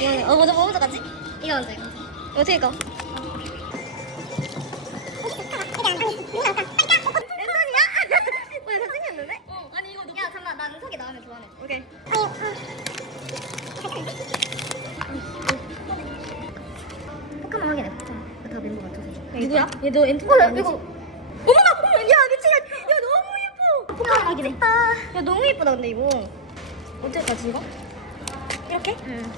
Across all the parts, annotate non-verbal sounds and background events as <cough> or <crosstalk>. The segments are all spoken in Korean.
이거는 어 먼저 뭐 먼저 가지? 이거 먼저 이거 먼저. 어떻게? 뭐야 잘생겼는데? 어 이거 포카만 다 멤버 맞춰서 누구야? 얘 너 엔트리 어, 이거 어머나 어머 야 미친 야, 야 너무 예뻐 포카만 확인해 야 너무 예쁘다 근데 이거 어떻게 가지 이거? 이렇게? 응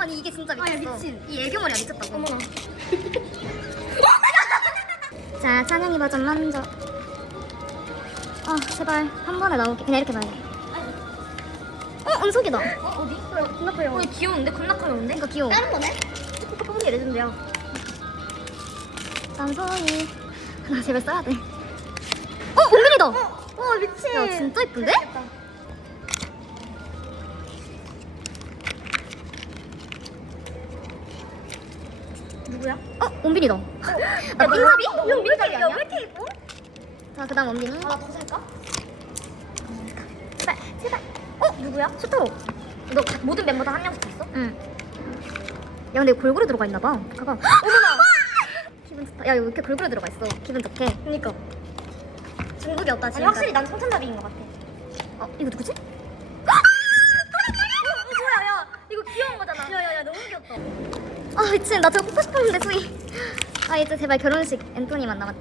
아니 이게 진짜 미쳤어 아, 미친 이 애교머리야 미쳤다고 어머나 <laughs> 자 찬영이 버전 먼저 아 제발 한 번에 나오게 그냥 이렇게 봐야 어 은석이다 어 어디? 그래 겁나 귀여워 어 귀여운데? 겁나 귀여운데? 그러니까 귀여워 다른 거네? 포카 뽑기 레전드야 딴소이 나 제발 써야 돼 어! 은빈이다! 어, 미친 야 진짜 이쁜데? 원빈이다. 나 빈삽이? 너 원빈삽이 아니야? 왜 이렇게 예뻐? 자, 그다음 원빈이. 아, 나도 살까? 제발, 제발. 어, 누구야? 슈타로. 너 가- 모든 멤버 다 한 명씩 있어? 응. 야, 근데 골고루 들어가 있나 봐. 가가. 어머나. <gasps> 기분 좋다. 야, 이렇게 골고루 들어가 있어? 기분 좋게. 그니까. 중국이었다, 지금. 확실히 난 청천답인 것 같아. 어, 이거 누구지? 아 미친 나 저거 뽑고 싶었는데 수이 아 이제 제발 결혼식 앤토니만 남았죠?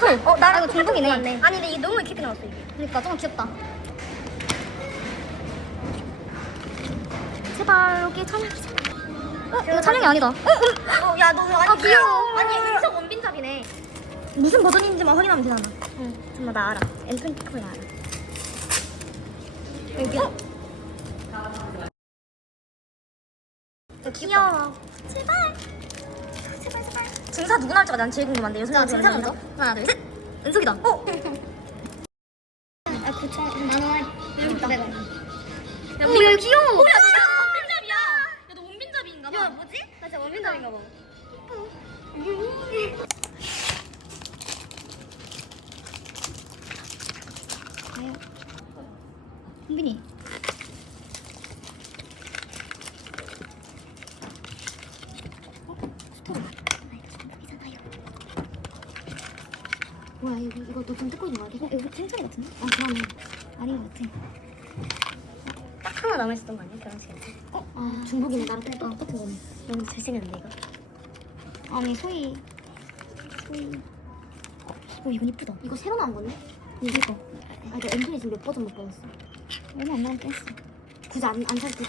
헐, 어 나랑 이거 중국이네. 아니 근데 이게 너무 이렇게 나왔어 이게. 그러니까 좀 귀엽다. 제발 여기 찬영이 어? 이거 찬영이 아니다. 어? 어? 야 너 아니 아 귀여워. 아니 인석 원빈탑이네. 무슨 버전인지만 확인하면 되잖아. 응. 정말 나 알아. 앤토니 피콜 알아. 여기 어? 귀여워. 제발. 제발 제발. 증사 누구 나올지가 난 제일 궁금한데 여섯 증사 먼저. 하나 둘 셋. 은석이다. 어. 아 구천 만 원. 백 원. 야, 오, 야 귀여워. 오, 야, 야, 원빈잡이야. 야, 너 원빈잡이인가 봐. 야, 뭐지? 나 진짜 원빈잡인가 봐. 원빈이. 이거 이거 너 지금 뜯고 있는 거 아니야? 어, 이거 칭찬이 같은데? 아 그러네 아닌 것 같아 딱 하나 남아있었던 거 아니야 결혼식에? 어? 아 중복이네 나랑 또 똑같은 거네 너무 잘생겼는데 이거 아니 소희 소희 어, 어 이건 이쁘다 이거 새로 나온 건데? 이거 아 이거 엠플이 지금 몇 버전 못 받았어 얼마 안 남았긴 했어 굳이 안, 안 살지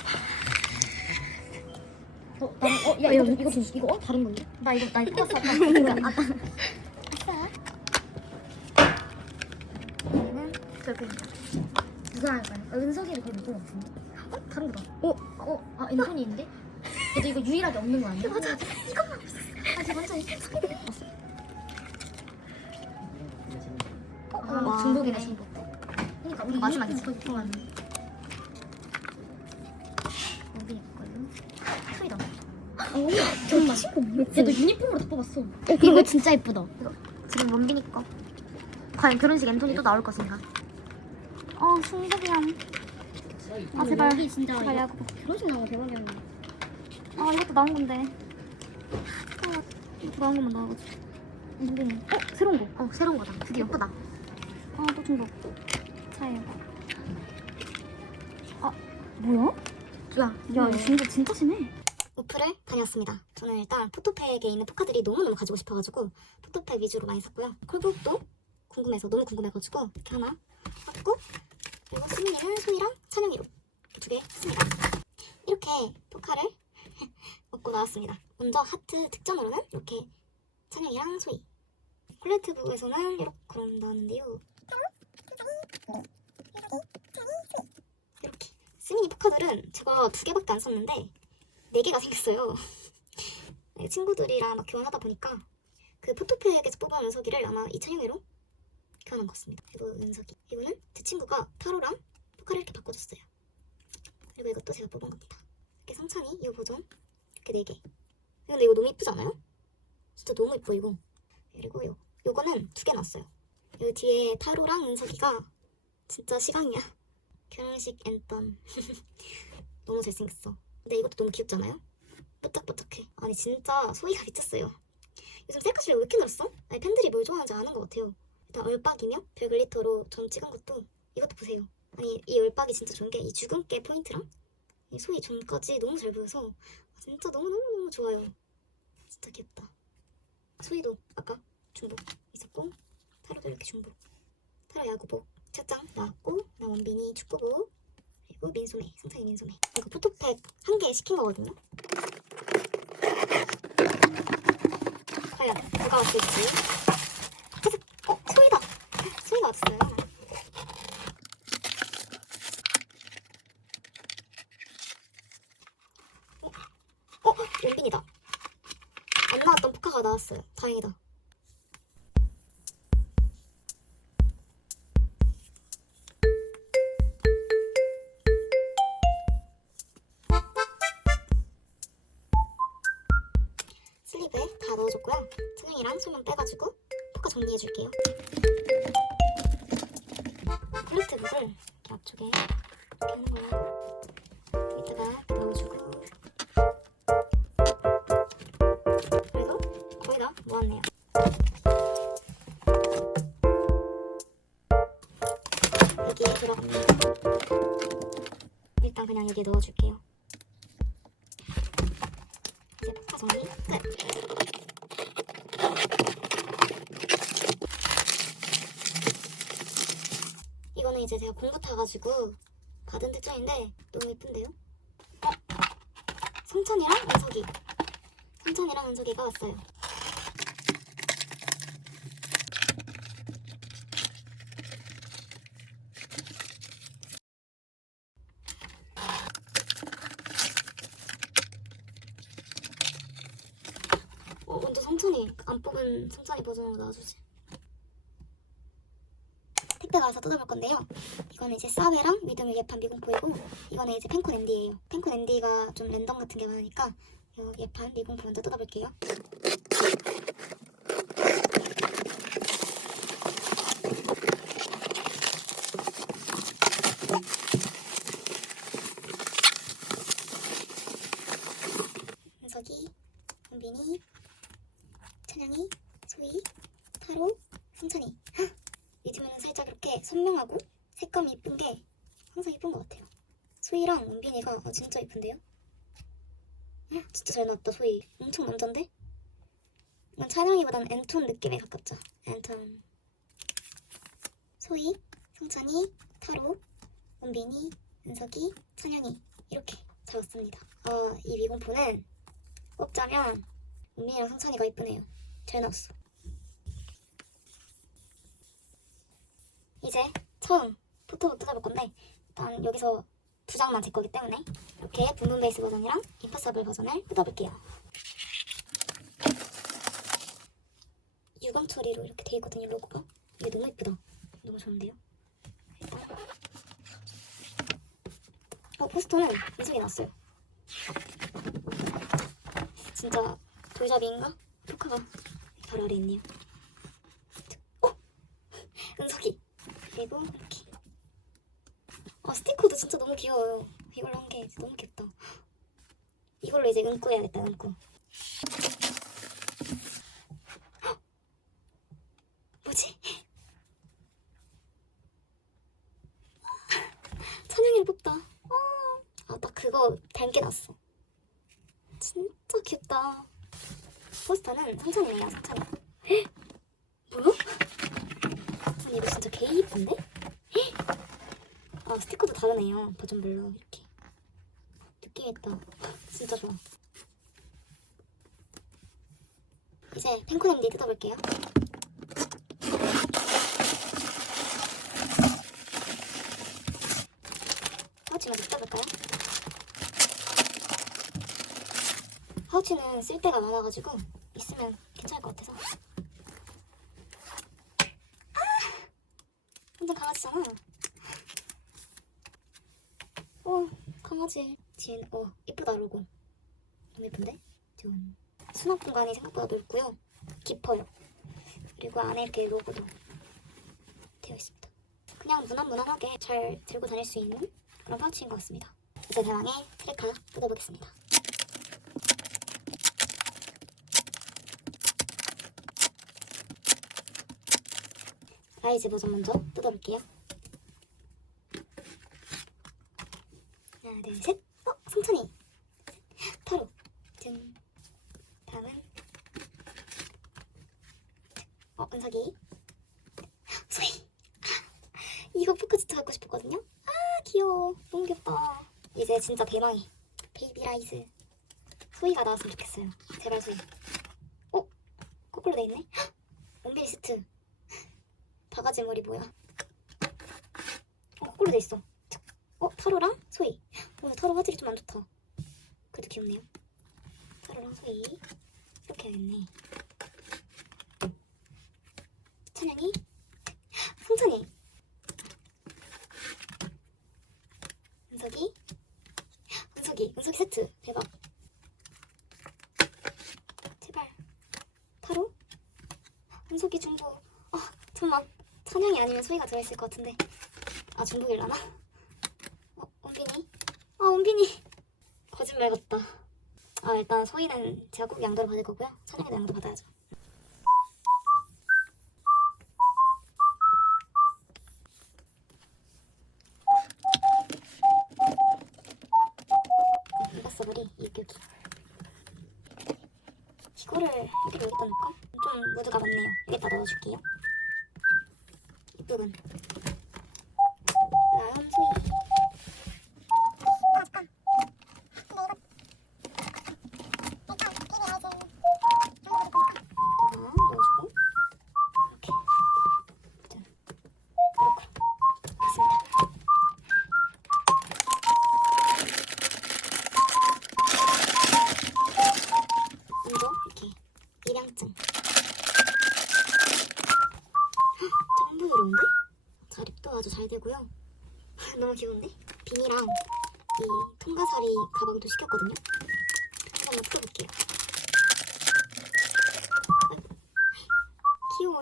어, 나는, 어, 야, 이거, 좀, 이거, 좀, 이거, 어? 다른 건데? 나 이거, 나 이거 <laughs> 샀어. 이거, 아, 아싸. 얘는 그렇게입니다. 누가 할까요? 아, 은석이를 같은데? 어? 다른 거다. 어? 어? 아, 앤토니인데? 근데 이거 유일하게 없는 거 아니야? 맞아, 맞아. 이것만 없었어. 아, 저 완전 소개팅 왔어. 어? 아, 중복이네, 중복. 그러니까 우리 마지막에 중복 좋아하는. 여기 있고요. 소이다. 오, 정말 신고 야, 너 유니폼으로 다 뽑았어. 어, 이거 진짜 예쁘다. 지금 원빈이 거. 과연 결혼식 앤토니 또 나올 것인가? 어, 승복이야. 아, 제발. 여기 진짜 제발 야구. 결혼식 나온 거 대박이었네. 아, 이것도 나온 건데. 아, 나온 것만 나와가지고. 원빈이. 어, 새로운 거. 어, 새로운 거다. 드디어 예쁘다. 아, 또 중복. 차예요. 아, 뭐야? 야, 야, 이거 진짜 진짜 심해. 우프를 다녔습니다. 저는 일단 포토팩에 있는 포카들이 너무너무 가지고 싶어가지고 포토팩 위주로 많이 샀고요. 콜북도 궁금해서 너무 궁금해가지고 이렇게 하나 샀고 그리고 수민이는 소희랑 찬영이로 두개 샀습니다. 이렇게 포카를 얻고 <laughs> 나왔습니다. 먼저 하트 득점으로는 이렇게 찬영이랑 소희 콜렉트북에서는 이렇게 그럼 나왔는데요. 이렇게 스미니 포카들은 제가 두 개밖에 안 썼는데 네 개가 생겼어요. <laughs> 네, 친구들이랑 막 교환하다 보니까 그 포토팩에서 뽑아온 은석이를 아마 이 찬영이로 교환한 것 같습니다. 그리고 은석이 이거는 제 친구가 타로랑 포카를 이렇게 바꿔줬어요. 그리고 이것도 제가 뽑은 겁니다. 이렇게 성찬이 이 버전 이렇게 네 개. 근데 이거 너무 이쁘지 않아요? 진짜 너무 이뻐 이거. 그리고 요 요거는 두 개 났어요. 여기 뒤에 타로랑 은석이가 진짜 시강이야. 결혼식 앤떤. <laughs> 너무 잘생겼어. 근데 이것도 너무 귀엽잖아요? 뽀짝뽀짝해. 아니 진짜 소희가 미쳤어요. 요즘 셀카실에 왜 이렇게 늘었어? 아니 팬들이 뭘 좋아하는지 아는 것 같아요. 얼빡이며 별 글리터로 전 찍은 것도 이것도 보세요. 아니 이 얼빡이 진짜 좋은 게 이 주근깨 포인트랑 이 소희 전까지 너무 잘 보여서 진짜 너무너무너무 좋아요. 진짜 귀엽다. 소희도 아까 중복 있었고 타로도 이렇게 중복 타로 야구복 첫장 나왔고 나 원빈이 축구복 그리고 민소매 승찬이 민소매 이거 포토팩 한 개 시킨 거거든요 과연 누가 왔을지 다 넣어줬고요. 천영이랑 소면 빼가지고 포카 정리해줄게요. 플리트북을 이렇게 앞쪽에 이렇게 하는 거예요. 이렇게 넣어주고 그래도 거의 다 모았네요. 여기에 들어갑니다. 일단 그냥 여기에 넣어줄게요. 공부 타가지고 받은 특전인데 너무 예쁜데요? 성찬이랑 은석이. 성찬이랑 은석이가 왔어요. 어, 먼저 성찬이 안 뽑은 성찬이 버전으로 나와주지 택배가 와서 뜯어볼 건데요. 이거는 이제 사웨랑 믿음을 예판 미공포이고 이거는 이제 펜콘 앤디예요. 펜콘 앤디가 좀 랜덤 같은 게 많으니까 이 예판 미공포 먼저 뜯어볼게요. 은석이, 은빈이, 찬영이, 소희, 타로, 승찬이. 요즘에는 살짝 이렇게 선명하고 색감이 이쁜 게 항상 이쁜 것 같아요. 소희랑 원빈이가 아, 진짜 이쁜데요? 헉, 진짜 잘 나왔다 소희. 엄청 남잔데? 이건 찬영이보다는 앤톤 느낌에 가깝죠. 앤톤. 소희, 성찬이, 타로, 원빈이, 은석이, 찬영이 이렇게 잡았습니다. 아, 이 미공포는 꼽자면 원빈이랑 성찬이가 이쁘네요. 잘 나왔어. 이제 처음 포토북 뜯어볼 건데 일단 여기서 두 장만 제 거기 때문에 이렇게 붕붕 베이스 버전이랑 임파서블 버전을 뜯어볼게요. 유광 처리로 이렇게 돼 있거든요 로고가. 이게 너무 예쁘다. 너무 좋은데요. 일단 어 포스터는 이쪽에 났어요. 진짜 돌잡이인가? 포카가 바로 아래 있네요. 어 은석이. 그리고 이렇게 아 스티커도 진짜 너무 귀여워요 이걸로 한 게 너무 귀엽다 이걸로 이제 은꾸 해야겠다 은꾸 헉! 뭐지? 찬영이를 뽑다 아딱 그거 닮게 났어 진짜 귀엽다 포스터는 성찬이네요 성찬이 헉! 뭐야? 아니 이거 진짜 개 이쁜데? 아 스티커도 다르네요. 버전별로. 이렇게. 느낌 있다 진짜 좋아. 이제 펜코 냄비 뜯어볼게요. 파우치 먼저 뜯어볼까요? 파우치는 쓸 데가 많아가지고 있으면 괜찮을 것 같아서. 완전 강아지잖아. 어, 강아지. 지은, 어, 이쁘다, 로고. 너무 예쁜데? 전 수납 공간이 생각보다 넓고요. 깊어요. 그리고 안에 이렇게 로고도 되어 있습니다. 그냥 무난무난하게 잘 들고 다닐 수 있는 그런 파우치인 것 같습니다. 이제 대왕의 트레카 뜯어보겠습니다. 라이즈 버전 먼저 뜯어볼게요. 하나, 둘, 셋. 어, 성찬이. 타로. 짠. 다음은 어, 은석이. 소희. 이거 포크지트 갖고 싶었거든요. 아, 귀여워. 너무 귀엽다. 이제 진짜 대망의 베이비 라이즈. 소희가 나왔으면 좋겠어요. 제발 소희. 어? 거꾸로 돼 있네. 헉! 원빈이 스트. 바가지 머리 뭐야? 어, 거꾸로 돼 있어. 어, 타로랑. 오늘 타로 화질이 좀 안 좋다. 그래도 귀엽네요. 타로랑 소희. 이렇게 해야겠네. 찬양이. 성찬이. 은석이. 은석이. 은석이 세트. 대박. 제발. 타로? 은석이 중복. 아, 잠깐만. 찬양이 아니면 소희가 들어있을 것 같은데. 아, 중복일라나? 아, 원빈이. 거짓말 같다. 아, 일단 소희는 제가 꼭 양도를 받을 거고요. 찬양이도 양도 받아야죠. 여기 여기. 이거를 여기다 여기다 넣을까? 좀 무드가 많네요. 여기다 넣어줄게요. 이쁘군.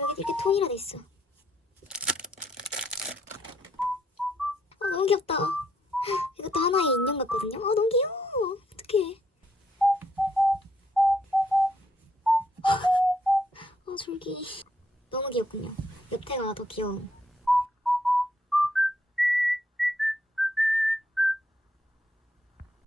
귀여워. 여기 이렇게 통이라 돼 있어. 아, 너무 귀엽다. 이것도 하나의 인형 같거든요. 아, 너무 귀여워. 어떡해. 아, 졸기. 너무 귀엽군요. 옆태가 더 귀여운.